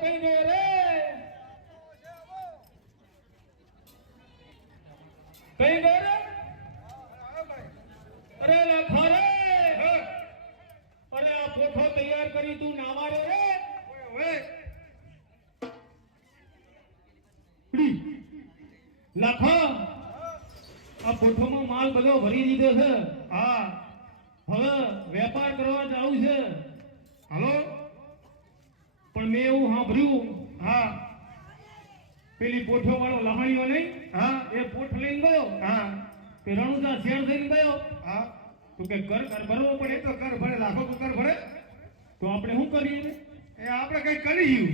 કઈ દે રે કઈ દે રે અરે લખા રે અરે આ પોઠો તૈયાર કરી તું ના મારે રે ઓય લખા આ પોઠોમાં માલ બધો ભરી દીધો છે હા હવે વેપાર કરવા જાવું છે હાલો પણ મેં એવું સાંભળ્યું હા પેલી પોઠો વાળો લહાણીઓ નહીં હા એ પોઠ લઈને ગયો હા તે રણુજા શેર થઈને ગયો હા તો કે કર ભરવો પડે તો કર ભરે લાખો તો કર ભરે તો આપણે શું કરીએ એ આપણે કઈ કરીયું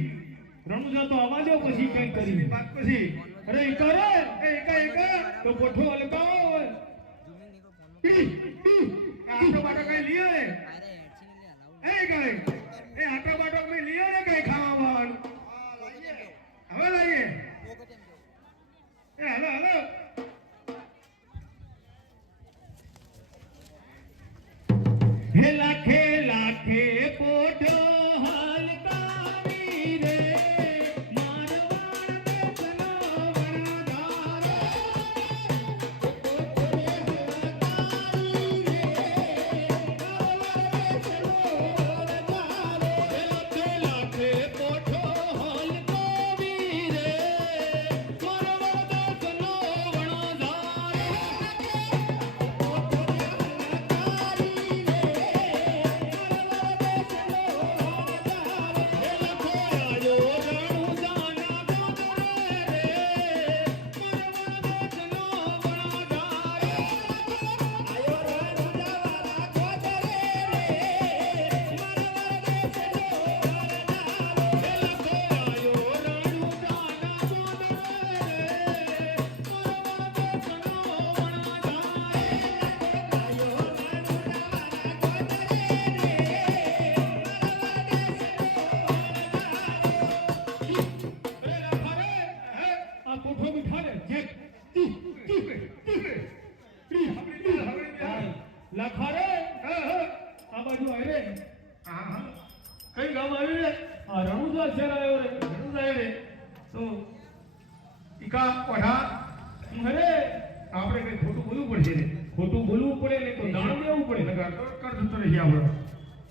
રણુજા તો આવા દો પછી કઈ કરી વાત પછી અરે કરે એ એકા તો પોઠો હલકાવો આટો બાટો કઈ લીયો રે એ કઈ એ આટો બાટો કઈ લીયો રે કઈ ખાવાનું હવે લાઈએ એ હાલો હાલો હે લાખે લાખે પોઠો હલકાવી રે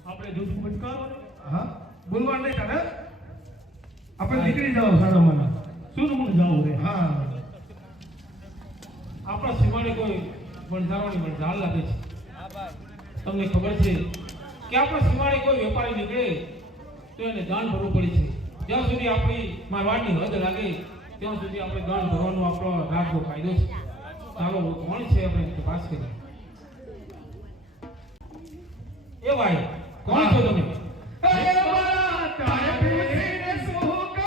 આપણે જૂઠું બચકારો હા બોલવા નહીં ચાલે આપણે નીકળી જાવ સારા માના શું નમું જાવ રે હા આપણા સીમાડે કોઈ બંધારવાની પણ ઝાલ લાગે છે તમને ખબર છે કે આપણા સીમાડે કોઈ વેપારી નીકળે તો એને દાન ભરવું પડે છે જ્યાં સુધી આપણી મારવાડની હદ લાગે ત્યાં સુધી આપણે દાન ભરવાનો આપણો રાજનો કાયદો છે ચાલો કોણ છે આપણે તપાસ કરીએ એ ભાઈ કોણ છો તમે અરે મારા તારે પૂછીને શું કરો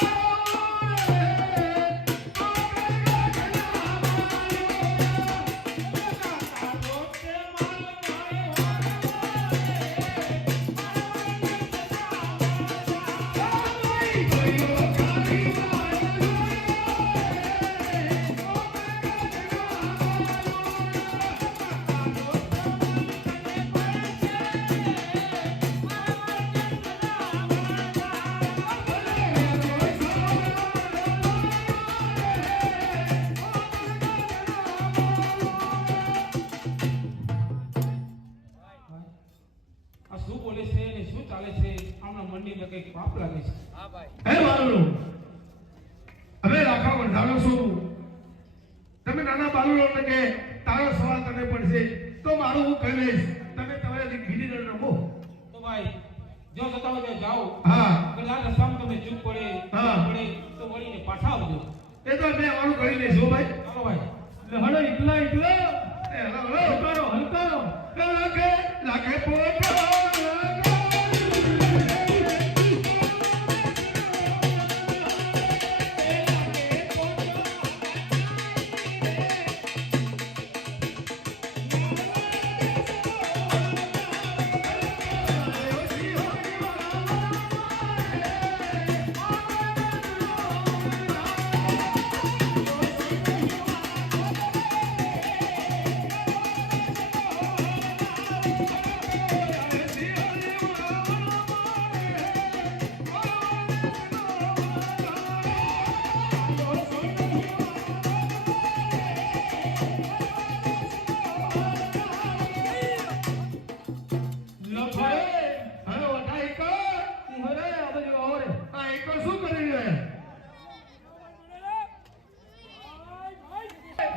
આ એકલો શું કરી રહ્યા?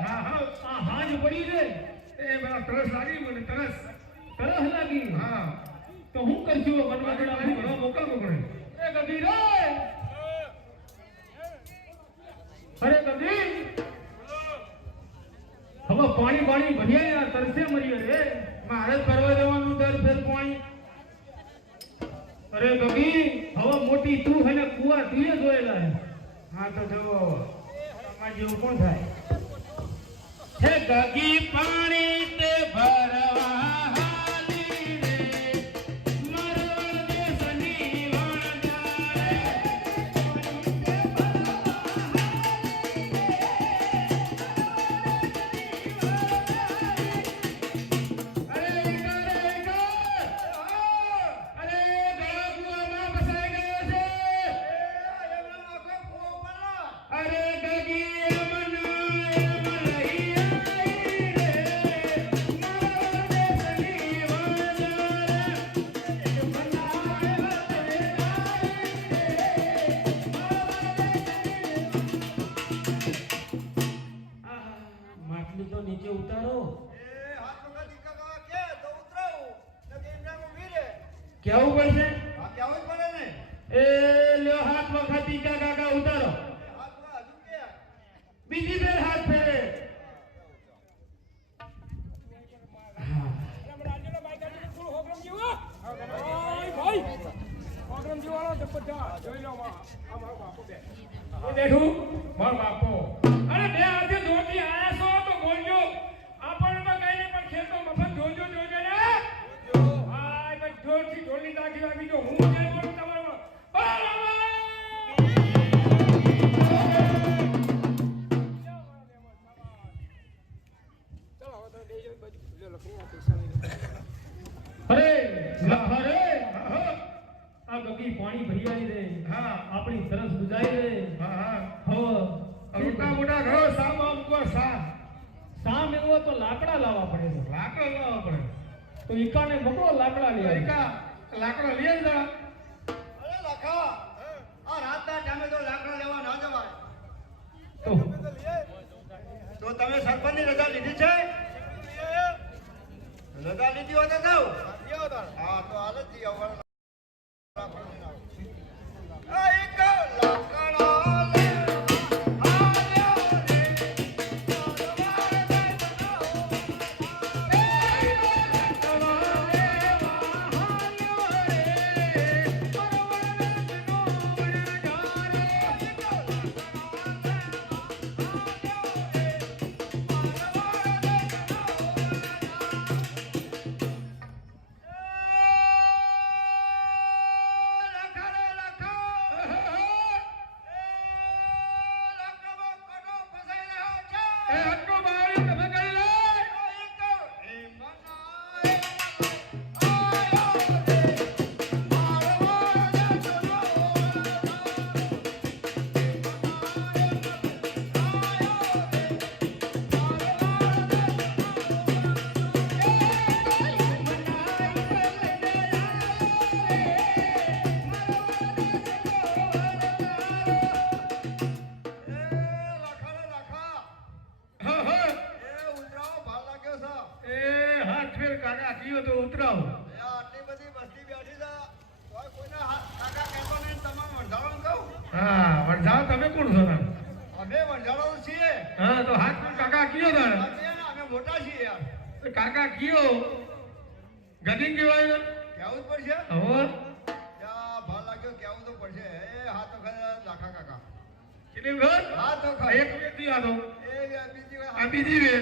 હા હા આ હાજ પડી રે એ બરા તરસ લાગી મને તરસ લાગી. હા તો હું કરશું વનવા પાણી ભરવા મોકલવો પડે. એ ગદી રે અરે ગદી હવે પાણી ભર્યા યાર તરસે મરીએ રે. મારે કરવા જવાનું દર ફેર પાણી. અરે ગગી હવે મોટી તું હે ને કુવા તુંએ જોયેલા હે. હા તો જો તમાર જેવું કોણ થાય? હે ગગી પાણી તે ભરવા હાલી રે મરવળ દેશની વણજારે પાણી તે ભરવા હાલી રે. અરે ગગી માટલી તો નીચે ઉતારો. કેવું પડશે? એ લ્યો હાથ વખત ટીકા કાકા ઉતારો. બીજી બેર હાથ ફેરે. અરે બે હાથે ધોતી આયા છો તો બોલજો. આપણને તો કઈ નહીં પણ ખેતો મફત જોજો ને. હા બસ ઢોલથી ઢોલની તાકી વાગી જો હું જે બોલું તમારો અરે લખરે આ ગગી પાણી ભરી આવી રે. હા આપણી તરસ બુજાઈ રે. હા મોટા મોટા ઘરો સામ આમકો સામ એવો તો લાકડા લાવવા પડે છે. લાકડા લાવવા પડે તો ઈકાને મોકલો લાકડા લઈ ઈકા લાકડા લઈ જા. અરે લખા આ રાતના ટાઈમે તો લાકડા લેવા ના જવાય. તો તમે સરપંચની રજા લીધી છે? રજા લીધી હોય તો જાવ. હા તો હાલ જ જઈ આવો. એક લાકડા લે તો ઉતરાવો. આટલી બધી વસ્તી બેઠી છે કોઈને કાકા કહેતો નહીં. તમામ વંઢાળો કહું. હા વંઢાળો તમે કોણ છો? અમે વંઢાળો છીએ. હા તો હાથ પર કાકા કયો તારે? અમે મોટા છીએ યાર. કાકા કયો ગદી કેવાય કેવું જ પડશે. હવે ત્યાં ભાર લાગ્યો કેવું તો પડશે. એ હાથ વખત લાખા કાકા કેટલી વખત? હાથ વખત એક વ્યક્તિ આતો એ બીજી વાર આ બીજી વે એ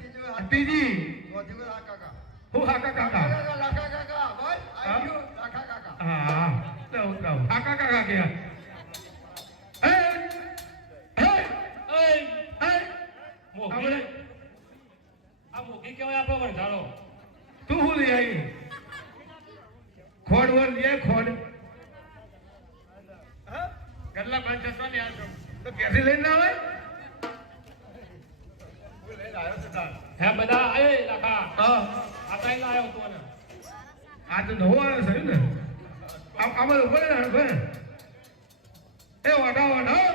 બીજી વાર બીજી ચોથી વાર આ કાકા હું કાકા કાકા લાખા કાકા ભાઈ આવ્યો લાખા કાકા. હા લાવ કાકા કાકા કે હે હે એ મોગી આ મોગી કેવાય આપણો વંઢાળો. તું હું લઈ આવી ખોડ વર લે ખોડ કેટલા 500 લે આવજો તો કેસી લઈને આવે હે બધા એ લાખા હા આ કઈ લાયો તું ને આ તો નવો આવ્યો છે ને આમાં ઉપર ને એ વાઢા વાઢા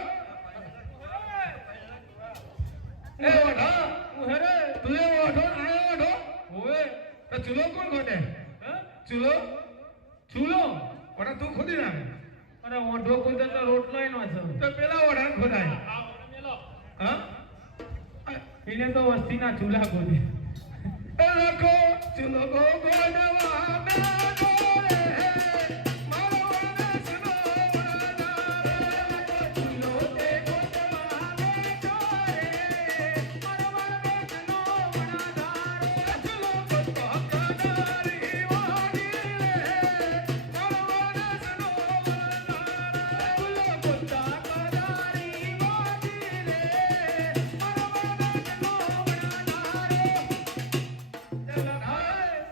એ વાઢા હું હેરે તું એ વાઢો આયો વાઢો ઓએ તો ચૂલો કોણ ખોદે હે ચૂલો ચૂલો વાઢા તું ખોદી નાખે અરે મોઢો કુદે તો રોટલાય નો છે તો પેલા વાઢા ખોદાય આ ઓને મેલો હા એને તો વસ્તીના ચૂલા ખોદે એ રાખો ચૂલો ગો ગોડવા બેઠો રે મારો વાનસનો વરદાન ચૂલો તે ગોડવા બેઠો રે મારો વાનસનો વરદાન ચૂલો ગોડવા કનારી વાડી રે મારો વાનસનો વરદાન ચૂલો ગોડવા કનારી વાડી રે મારો વાનસનો વરદાન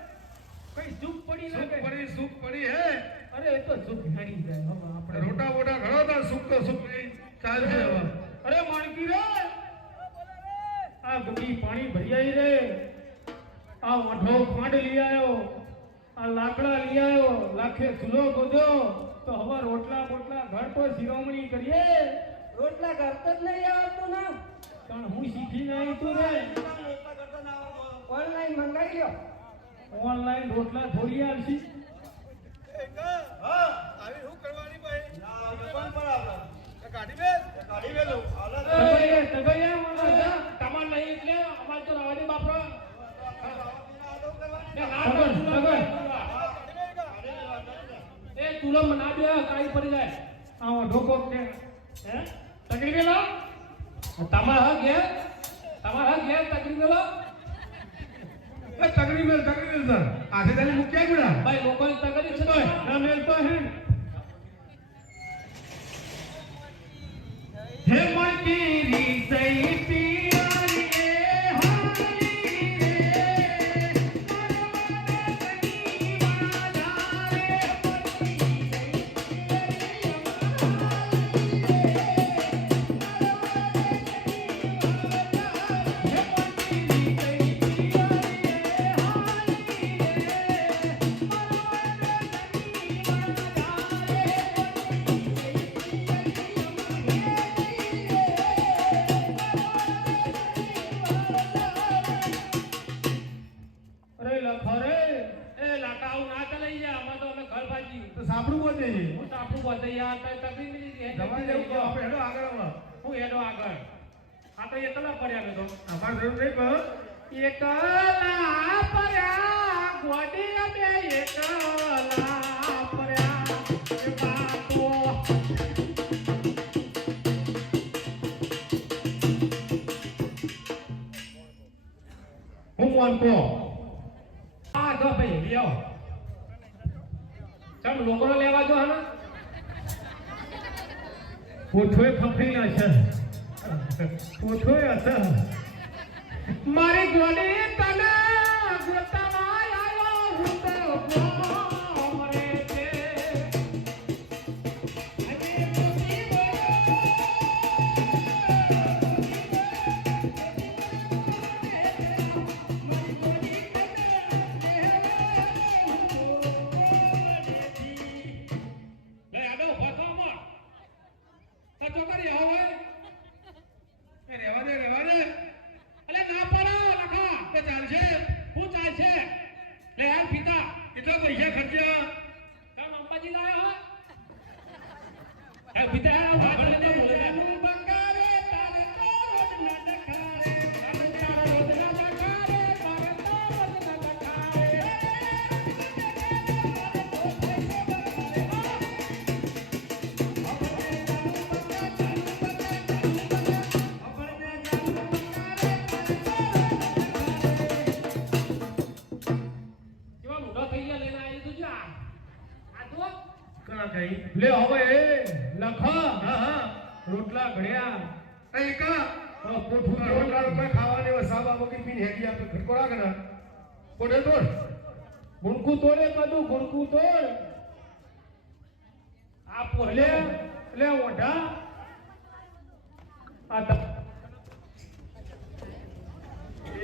કઈ સુખ પડી સુખ લાગે પડી સુખ પડી હે અરે એ તો સુખ ઘણી જાય હવે આપણે રોટા બોટા ઘણો તો સુખ નહીં ચાલશે હવે અરે માણકી રે આ ગમી પાણી ભરી આવી રે આ વાઢો ખાંડ લઈ આવ્યો આ લાકડા લઈ આવ્યો લાખે ચૂલો ગોધ્યો તો હવે રોટલા બોટલા ઘર પર શિરોમણી કરીએ રોટલા કરતા જ નહીં આવતું ને પણ હું શીખી નહીં તું રે ઓનલાઈન મંગાવી લ્યો ઓનલાઈન રોટલા થોડી આવશી હા આવી શું કરવાની ભાઈ દુકાન પર આવલા કાઢી મેલું તગડીએ તગડીએ મને જા તમાર નહીં એટલે અમાર તો રવા દે બાપરો એ ચૂલો મના દે કાઈ પડી જાય આવો ઢોકો કે હે તકડી ગયેલો તમાર હક હે તકડી ગયેલો એ તગડી મેલ સર આસે તાલી મુક્યા ગુડા ભાઈ લોકોની તકડી છે તોય ના મેલતો હે માટી રી સઈ પિયારી એ હાલી રે અરે લખો રે એ લાટાઓ ના ચલાઈ જા અમે તો અમે ઘર ભાજી તો સાપડું બોલ દેજે હું તો આપણું બધે યાર કઈ તકલીફ નહીં હે દવા દેવું તો આપણે હેડો આગળ આવો હું હેડો આગળ આ તો એકલા પડ્યા મેં તો અમાર જરૂર નહીં કહો એકલા પડ્યા ગોડી અમે એકલા પડ્યા એ બાપો હું મોનકો આ જો ભાઈ લ્યો ચમ લોકો લેવા જો હને પોઠોય ખફી ના છે પોઠોય હશે મારી ગોડી તને ગોતામાં આવ્યો હું તો ગોમરે છે અરે ગોડી લે આડો ફસો મત સચો કરી આવો એ રહેવા દે અલે ના પડો લખા તો ચાલશે હું ચાલશે લે યાર પિતા એટલા પૈસા ખર્ચ્યા કામ અંબાજી લાયો હે પિતા વાગળ ને બોલે બંગારે તારે તો રોજ ના દખારે તારે તારા રોજ ના દખારે તારે તો રોજ ના દખારે કેવા મોઢો થઈ ગયા લઈને આવી તું જા આ તો કણા કઈ લે હવે એ લખા હા રોટલા ઘડ્યા એ કા પોઠું રોટલા કોઈ ખાવાની વસાવા વગી પીને હેડી આપે ખટકો રાખ ને પોડે તોડ ગુણકુ તોડે બધું ગુણકુ તોડ આ પોલે લે ઓઢા આ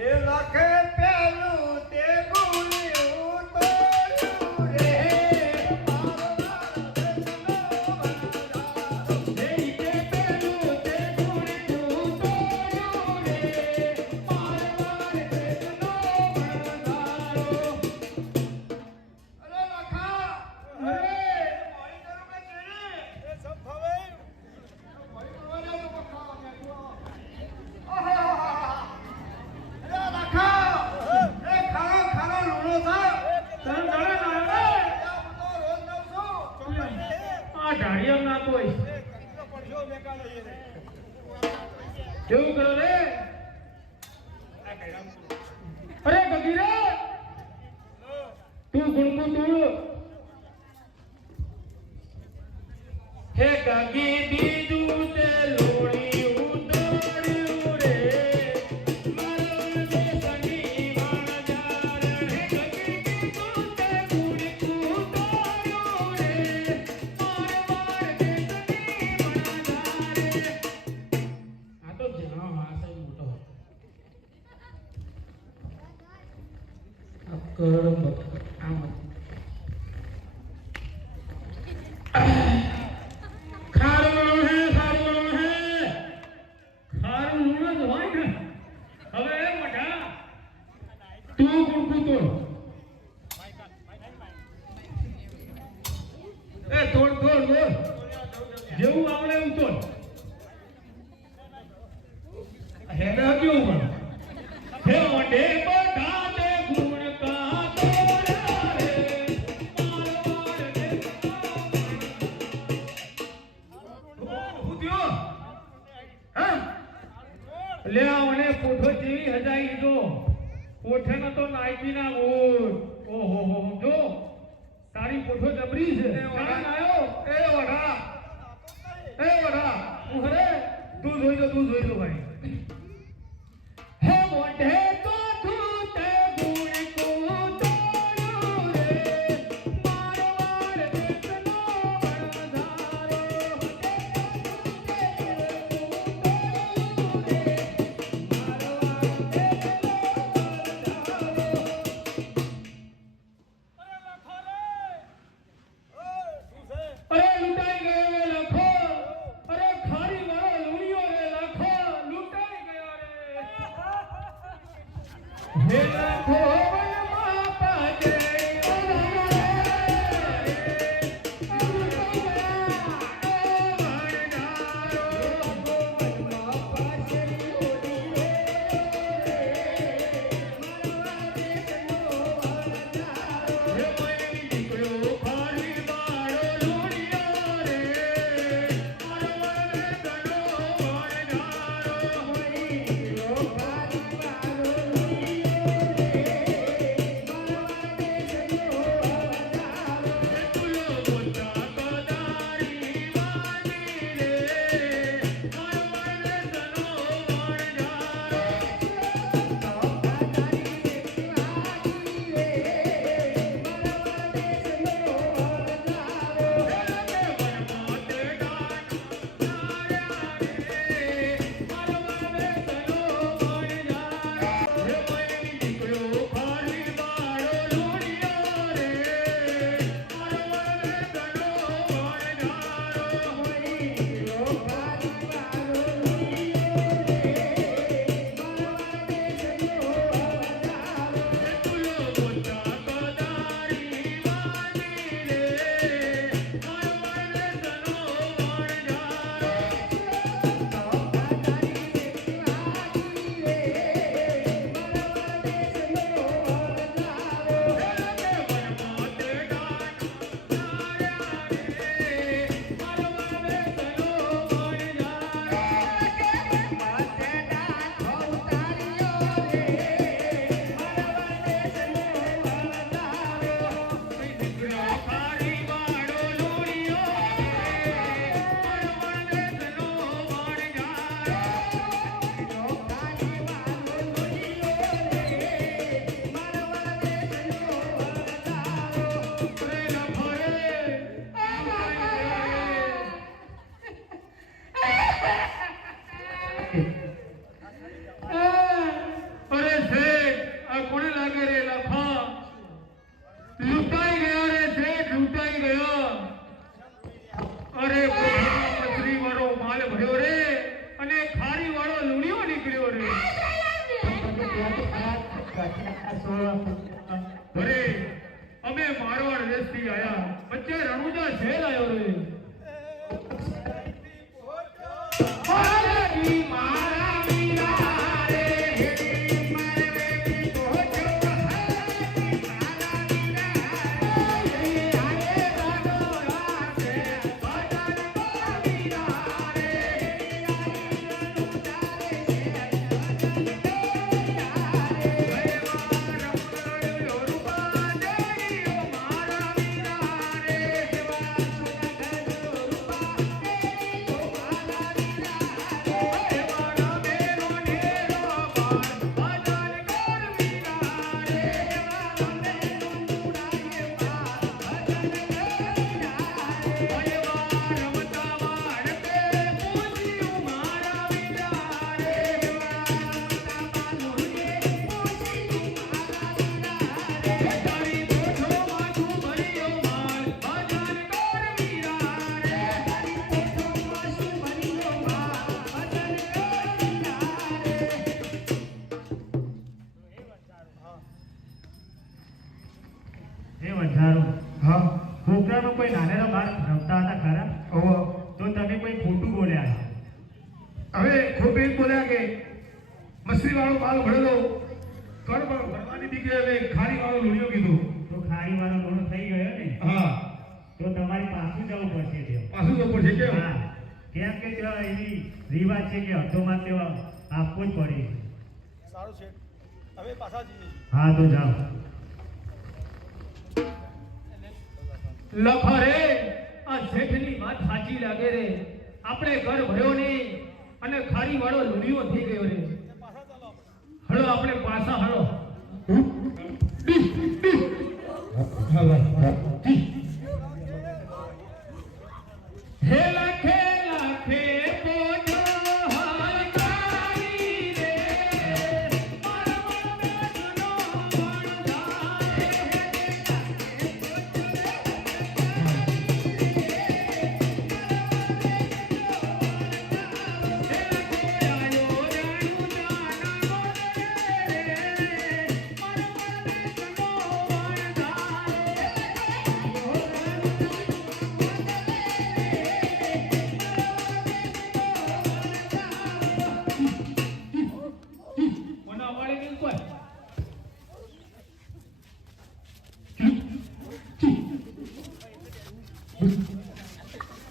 એ લાખે પેલું તે ગુણ્યું તોડ્યું રે મારો વાળો કેવું કરો રે અરે કબીરે તું ગુણકુ તું હે ગાગી બીજું તે લોણી ઉતર્યું રે મારો રે સની વાણજાર હે ગાગી બીજું તે ગુણકુ ઉતર્યું રે મારો વાર રે સની વાણજાર આ તો જણો હાસે મોટો કર આમ ખારું હે ખારું નું જ હોય ને હવે મોટા તું ગુણકુ તો એ તોડ તોડ તોડ જેવું આવડે એવું તોડ હેડા કેવું પણ હે ઓડે બધા તે ગુણ કા તોરા રે મારવાડ દે હું થયો હા લે મને પોઠો જેવી હજાઈ જો પોઠે ન તો નાઈકી ના ગોળ ઓહો હો જો તારી પોઠો જબરી છે કાન આયો એ વડા હું હરે તું જોઈ લો ભાઈ હે મોઢે તો તું તે ગુણ કો તોડ્યો રે મારવાડ દેશનો વણધારો અરે લૂંટાઈ ગયો રે લખો અરે ખારી વાળો લુણિયો રે લખો લૂંટાઈ ગયો રે હે લખો વનમાં પાજે પોઠામાં કોઈ નાનેરા બાર રમતા હતા ખરા? ઓહો. તો તમે કોઈ ખોટું બોલ્યા. હવે ખોટું એમ બોલ્યા કે મસરી વાળો માલ ભરેલો કર ભરવાની બીકે હવે ખારી વાળો લુણિયો કીધું. તો ખારી વાળો ઘણો થઈ ગયો ને, હા તો તમારી પાછું જવું પડશે ત્યાં. પાછું તો પડશે કેમ? હા, કેમ કે ત્યાં એવી રિવાજ છે કે અડધોમાં તેવા આપવું જ પડે. સારું છે હવે પાછા જઈએ હા તો જાઓ. લખા રે આ શેઠની વાત સાચી લાગે રે. આપણે ઘર ભર્યો નહીં અને ખારી વાળો લુણિયો થઈ ગયો રે. હળો આપણે પાછા હળો. હે લાખે લાખે પોજો હલકારી રે મારા મનનો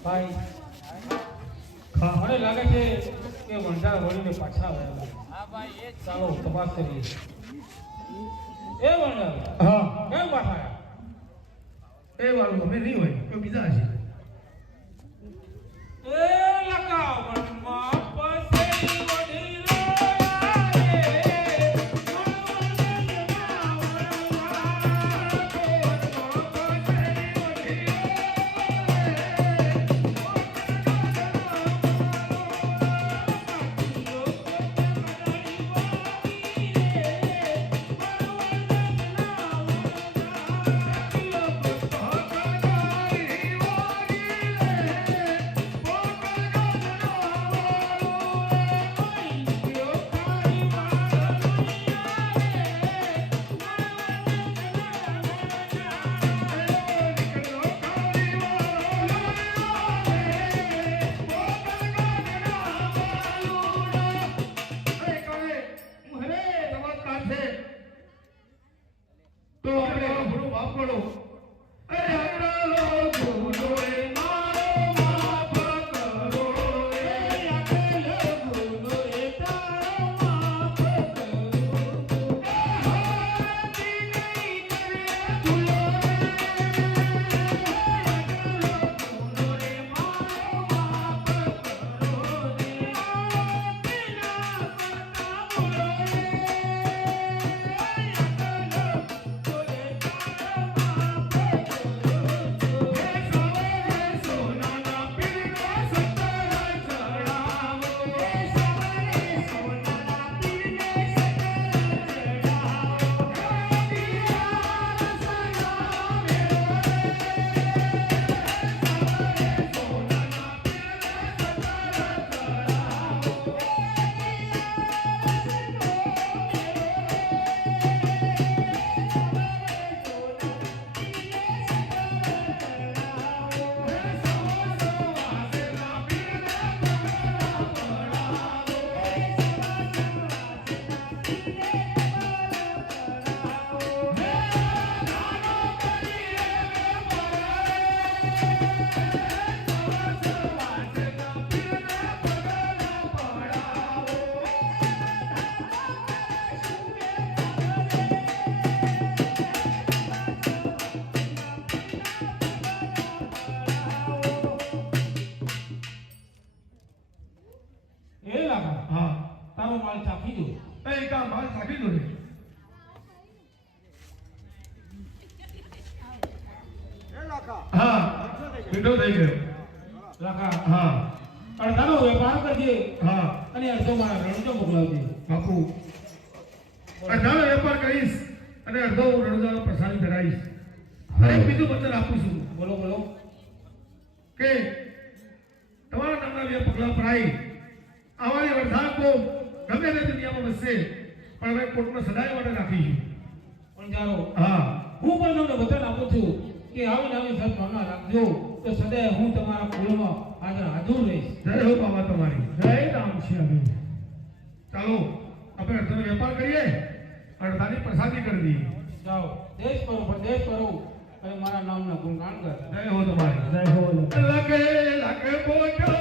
ભાઈ મને લાગે છે કે વંઢા વળીને પાછા આવ્યા. હા ભાઈ એ ચાલો તપાસ કરીએ. એ વંઢા હા કેમ પાછા આવ્યા? એ વાળું અમે નહીં હોય કોઈ બીજા છે. એ લકા વનમાં પસેલી વઢીલો તો આપણે ભૂલો માફ કરો. અરે આપણો ભૂલો એ મારો માફ કરો રે. આપણો ભૂલો એ તારો માફ કરો. હાથી નહીં કરે ભૂલો રે. આપણો ભૂલો એ મારો માફ કરો રે. હાથી ના કરતા ભૂલો રે. એ લાગા હા તારો માલ ચાખી દો. એ કામ માલ કાઢી દો રે. એ લાખા હા મીઠો થઈ ગયો. લાખા હા અડધાનો વેપાર કરજે હા અને અડધો મારા રણજો મોકલાવજે. બાપુ અડધાનો વેપાર કરીશ અને અડધો રણજાનો પ્રસાદ ધરાવીશ. અને બીજું વચન આપું છું બોલો બોલો. કે તમારા નામના બે પગલા પડાઈ આવાની વરસાદ તો ગમે તે દુનિયામાં વસશે પણ હવે કોર્ટમાં સદાય માટે રાખીશું. પણ જારો હા હું પણ તમને વચન આપું છું કે આવી નવી સદભાવના રાખજો તો સદાય હું તમારા કુળમાં હાજર રહીશ. જય હો બાબા તમારી. જય રામ શ્યામી. ચાલો આપણે અડધો વેપાર કરીએ, અડધાની પ્રસાદી કરી દઈએ. જાઓ દેશ કરો પણ દેશ કરો અને મારા નામના ગુણગાન કર. જય હો તમારી. જય હો. લગે લગે બોજો